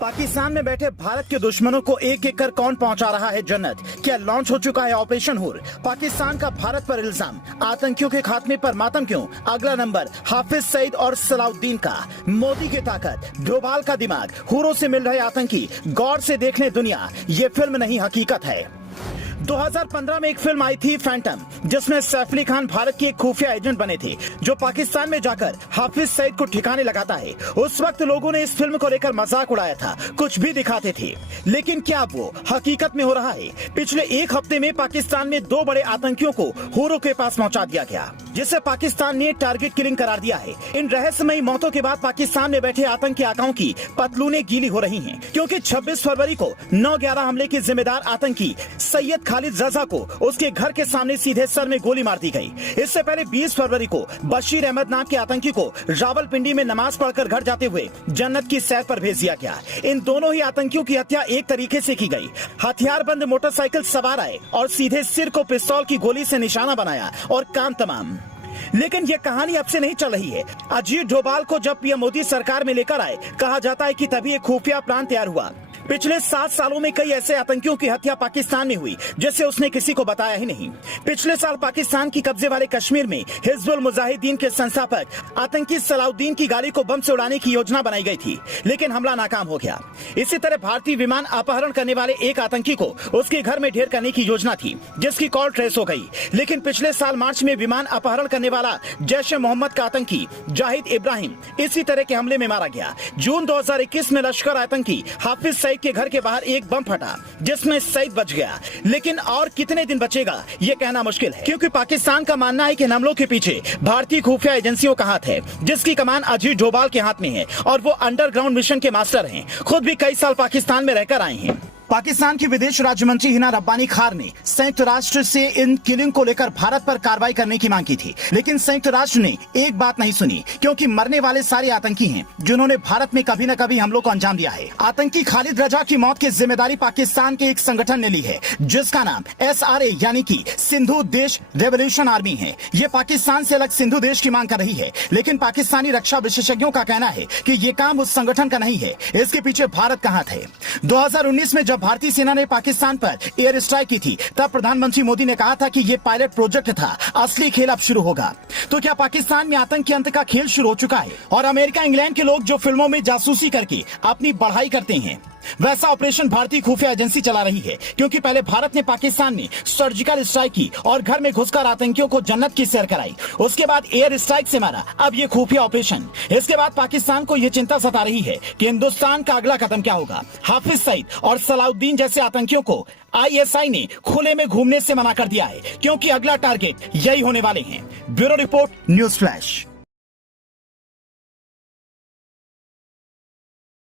पाकिस्तान में बैठे भारत के दुश्मनों को एक एक कर कौन पहुंचा रहा है जन्नत? क्या लॉन्च हो चुका है ऑपरेशन हूर? पाकिस्तान का भारत पर इल्जाम, आतंकियों के खात्मे पर मातम क्यों? अगला नंबर हाफिज सईद और सलाउद्दीन का। मोदी की ताकत, डोभाल का दिमाग, हुरों से मिल रहे आतंकी, गौर से देख ले दुनिया, ये फिल्म नहीं हकीकत है। 2015 में एक फिल्म आई थी फैंटम, जिसमें सैफ अली खान भारत के एक खुफिया एजेंट बने थे जो पाकिस्तान में जाकर हाफिज सईद को ठिकाने लगाता है। उस वक्त लोगों ने इस फिल्म को लेकर मजाक उड़ाया था, कुछ भी दिखाते थे, लेकिन क्या वो हकीकत में हो रहा है? पिछले एक हफ्ते में पाकिस्तान में 2 बड़े आतंकियों को हुरों के पास पहुंचा दिया गया, जिसे पाकिस्तान ने टारगेट किलिंग करार दिया है। इन रहस्यमयी मौतों के बाद पाकिस्तान में बैठे आतंकी आकाओं की पतलूनें गीली हो रही हैं, क्योंकि 26 फरवरी को 9/11 हमले के जिम्मेदार आतंकी सैयद खालिद रजा को उसके घर के सामने सीधे सर में गोली मार दी गई। इससे पहले 20 फरवरी को बशीर अहमद नाम के आतंकी को रावलपिंडी में नमाज पढ़कर घर जाते हुए जन्नत की सैर पर भेज दिया गया। इन दोनों ही आतंकियों की हत्या एक तरीके से की गई। हथियारबंद मोटरसाइकिल सवार आए और सीधे सिर को पिस्तौल की गोली से निशाना बनाया और काम तमाम। लेकिन ये कहानी अब से नहीं चल रही है। अजीत डोभाल को जब पीएम मोदी सरकार में लेकर आए, कहा जाता है कि तभी एक खुफिया प्लान तैयार हुआ। पिछले 7 सालों में कई ऐसे आतंकियों की हत्या पाकिस्तान में हुई जिसे उसने किसी को बताया ही नहीं। पिछले साल पाकिस्तान की कब्जे वाले कश्मीर में हिजबुल मुजाहिदीन के संस्थापक आतंकी सलाउद्दीन की गाड़ी को बम से उड़ाने की योजना बनाई गई थी, लेकिन हमला नाकाम हो गया। इसी तरह भारतीय विमान अपहरण करने वाले एक आतंकी को उसके घर में ढेर करने की योजना थी, जिसकी कॉल ट्रेस हो गई। लेकिन पिछले साल मार्च में विमान अपहरण करने वाला जैश ए मोहम्मद का आतंकी जाहिद इब्राहिम इसी तरह के हमले में मारा गया। जून 2021 में लश्कर आतंकी हाफिज सईद के घर के बाहर एक बम फटा, जिसमें सईद बच गया। लेकिन और कितने दिन बचेगा ये कहना मुश्किल है, क्योंकि पाकिस्तान का मानना है कि इन हमलों के पीछे भारतीय खुफिया एजेंसियों का हाथ है, जिसकी कमान अजीत डोभाल के हाथ में है और वो अंडरग्राउंड मिशन के मास्टर हैं। खुद भी कई साल पाकिस्तान में रहकर आए हैं। पाकिस्तान की विदेश राज्य मंत्री हिना रब्बानी खार ने संयुक्त राष्ट्र से इन किलिंग को लेकर भारत पर कार्रवाई करने की मांग की थी, लेकिन संयुक्त राष्ट्र ने एक बात नहीं सुनी, क्योंकि मरने वाले सारे आतंकी हैं जिन्होंने भारत में कभी न कभी हमलों को अंजाम दिया है। आतंकी खालिद रजा की मौत की जिम्मेदारी पाकिस्तान के एक संगठन ने ली है, जिसका नाम SRA यानी कि सिंधु देश रेवोल्यूशन आर्मी है। ये पाकिस्तान से अलग सिंधु देश की मांग कर रही है, लेकिन पाकिस्तानी रक्षा विशेषज्ञों का कहना है कि ये काम उस संगठन का नहीं है, इसके पीछे भारत का हाथ है। 2019 में जब भारतीय सेना ने पाकिस्तान पर एयर स्ट्राइक की थी, तब प्रधानमंत्री मोदी ने कहा था कि ये पायलट प्रोजेक्ट था, असली खेल अब शुरू होगा। तो क्या पाकिस्तान में आतंक के अंत का खेल शुरू हो चुका है? और अमेरिका इंग्लैंड के लोग जो फिल्मों में जासूसी करके अपनी बढ़ाई करते हैं, वैसा ऑपरेशन भारतीय खुफिया एजेंसी चला रही है, क्योंकि पहले भारत ने पाकिस्तान में सर्जिकल स्ट्राइक की और घर में घुसकर आतंकियों को जन्नत की सैर कराई। उसके बाद एयर स्ट्राइक से मारा, अब ये खुफिया ऑपरेशन। इसके बाद पाकिस्तान को ये चिंता सता रही है कि हिंदुस्तान का अगला कदम क्या होगा। हाफिज सईद और सलाउद्दीन जैसे आतंकियों को ISI ने खुले में घूमने से मना कर दिया है, क्योंकि अगला टारगेट यही होने वाले हैं। Bureau report, news flash.